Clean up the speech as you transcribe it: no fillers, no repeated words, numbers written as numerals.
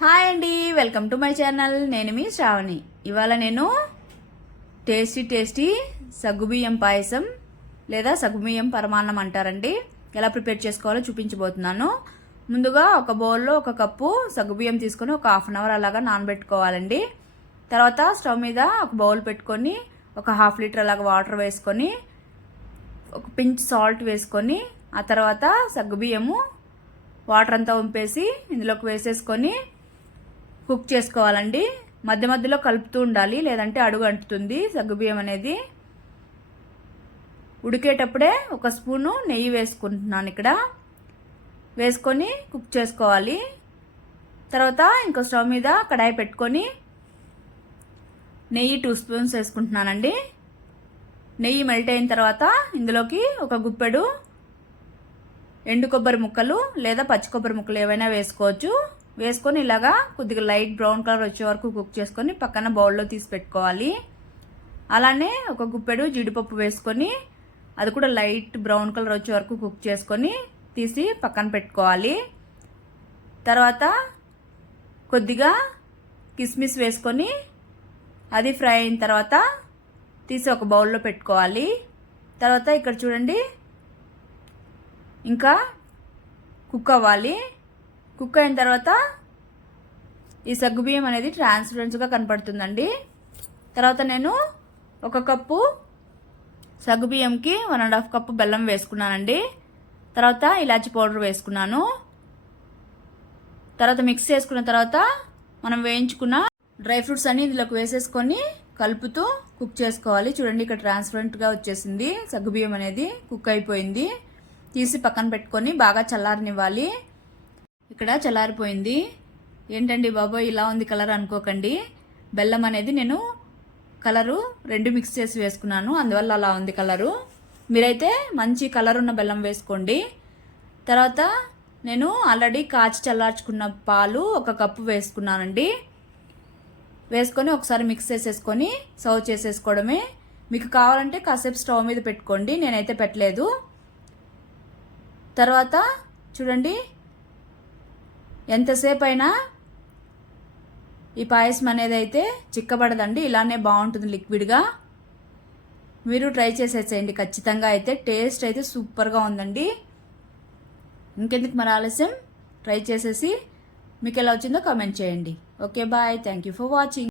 Hi అండి, welcome to my channel. నేను మీ శ్రావణి. ఇవాళ నేను టేస్టీ సగ్గుబియ్యం పాయసం లేదా సగ్గుబియ్యం పరమాన్నం అంటారండి, ఎలా ప్రిపేర్ చేసుకోవాలో చూపించబోతున్నాను. ముందుగా ఒక బౌల్లో 1 కప్పు సగ్గుబియ్యం తీసుకొని ఒక హాఫ్ అన్ అవర్ అలాగా నానబెట్టుకోవాలండి. తర్వాత స్టవ్ మీద ఒక బౌల్ పెట్టుకొని ఒక ½ లీటర్ అలాగా వాటర్ వేసుకొని ఒక పించ్ సాల్ట్ వేసుకొని ఆ తర్వాత సగ్గుబియ్యము వాటర్ అంతా వంపేసి ఇందులోకి వేసేసుకొని కుక్ చేసుకోవాలండి. మధ్య మధ్యలో కలుపుతూ ఉండాలి, లేదంటే అడుగు అంటుతుంది సగ్గుబియ్యం అనేది. ఉడికేటప్పుడే 1 స్పూను నెయ్యి వేసుకుంటున్నాను ఇక్కడ. వేసుకొని కుక్ చేసుకోవాలి. తర్వాత ఇంకో స్టవ్ మీద కడాయి పెట్టుకొని నెయ్యి 2 స్పూన్స్ వేసుకుంటున్నానండి. నెయ్యి మెల్ట్ అయిన తర్వాత ఇందులోకి 1 గుప్పెడు ఎండు కొబ్బరి ముక్కలు లేదా పచ్చి కొబ్బరి ముక్కలు ఏవైనా వేసుకోవచ్చు. వేసుకొని ఇలాగా కొద్దిగా లైట్ బ్రౌన్ కలర్ వచ్చే వరకు కుక్ చేసుకొని పక్కన బౌల్లో తీసి పెట్టుకోవాలి. అలానే 1 గుప్పెడు జీడిపప్పు వేసుకొని అది కూడా లైట్ బ్రౌన్ కలర్ వచ్చే వరకు కుక్ చేసుకొని తీసి పక్కన పెట్టుకోవాలి. తర్వాత కొద్దిగా కిస్మిస్ వేసుకొని అది ఫ్రై అయిన తర్వాత తీసి ఒక బౌల్లో పెట్టుకోవాలి. తర్వాత ఇక్కడ చూడండి, ఇంకా కుక్ అవ్వాలి. కుక్ అయిన తర్వాత ఈ సగ్గుబియ్యం అనేది ట్రాన్స్పరెంట్గా కనపడుతుందండి. తర్వాత నేను 1 కప్పు సగ్గుబియ్యంకి 1½ కప్పు బెల్లం వేసుకున్నానండి. తర్వాత ఇలాచి పౌడర్ వేసుకున్నాను. తర్వాత మిక్స్ చేసుకున్న తర్వాత మనం వేయించుకున్న డ్రై ఫ్రూట్స్ అన్ని ఇందులోకి వేసేసుకొని కలుపుతూ కుక్ చేసుకోవాలి. చూడండి, ఇక్కడ ట్రాన్స్పరెంట్గా వచ్చేసింది, సగ్గుబియ్యం అనేది కుక్ అయిపోయింది. తీసి పక్కన పెట్టుకొని బాగా చల్లారనివ్వాలి. ఇక్కడ చల్లారిపోయింది. ఏంటండి బాబోయ్ ఇలా ఉంది కలర్ అనుకోకండి, బెల్లం అనేది నేను కలరు 2 మిక్స్ చేసి వేసుకున్నాను, అందువల్ల అలా ఉంది కలరు. మీరైతే మంచి కలర్ ఉన్న బెల్లం వేసుకోండి. తర్వాత నేను ఆల్రెడీ కాచి చల్లార్చుకున్న పాలు 1 కప్పు వేసుకున్నానండి. వేసుకొని ఒకసారి మిక్స్ చేసేసుకొని సర్వ్ చేసేసుకోవడమే. మీకు కావాలంటే కాసేపు స్టవ్ మీద పెట్టుకోండి, నేనైతే పెట్టలేదు. తర్వాత చూడండి, ఎంతసేపు అయినా ఈ పాయసం అనేది అయితే చిక్కబడదండి, ఇలానే బాగుంటుంది లిక్విడ్గా. మీరు ట్రై చేసేసేయండి ఖచ్చితంగా. అయితే టేస్ట్ అయితే సూపర్గా ఉందండి. ఇంకెందుకు మరి ఆలస్యం, ట్రై చేసేసి మీకు ఎలా వచ్చిందో కామెంట్ చేయండి. Okay bye, thank you for watching.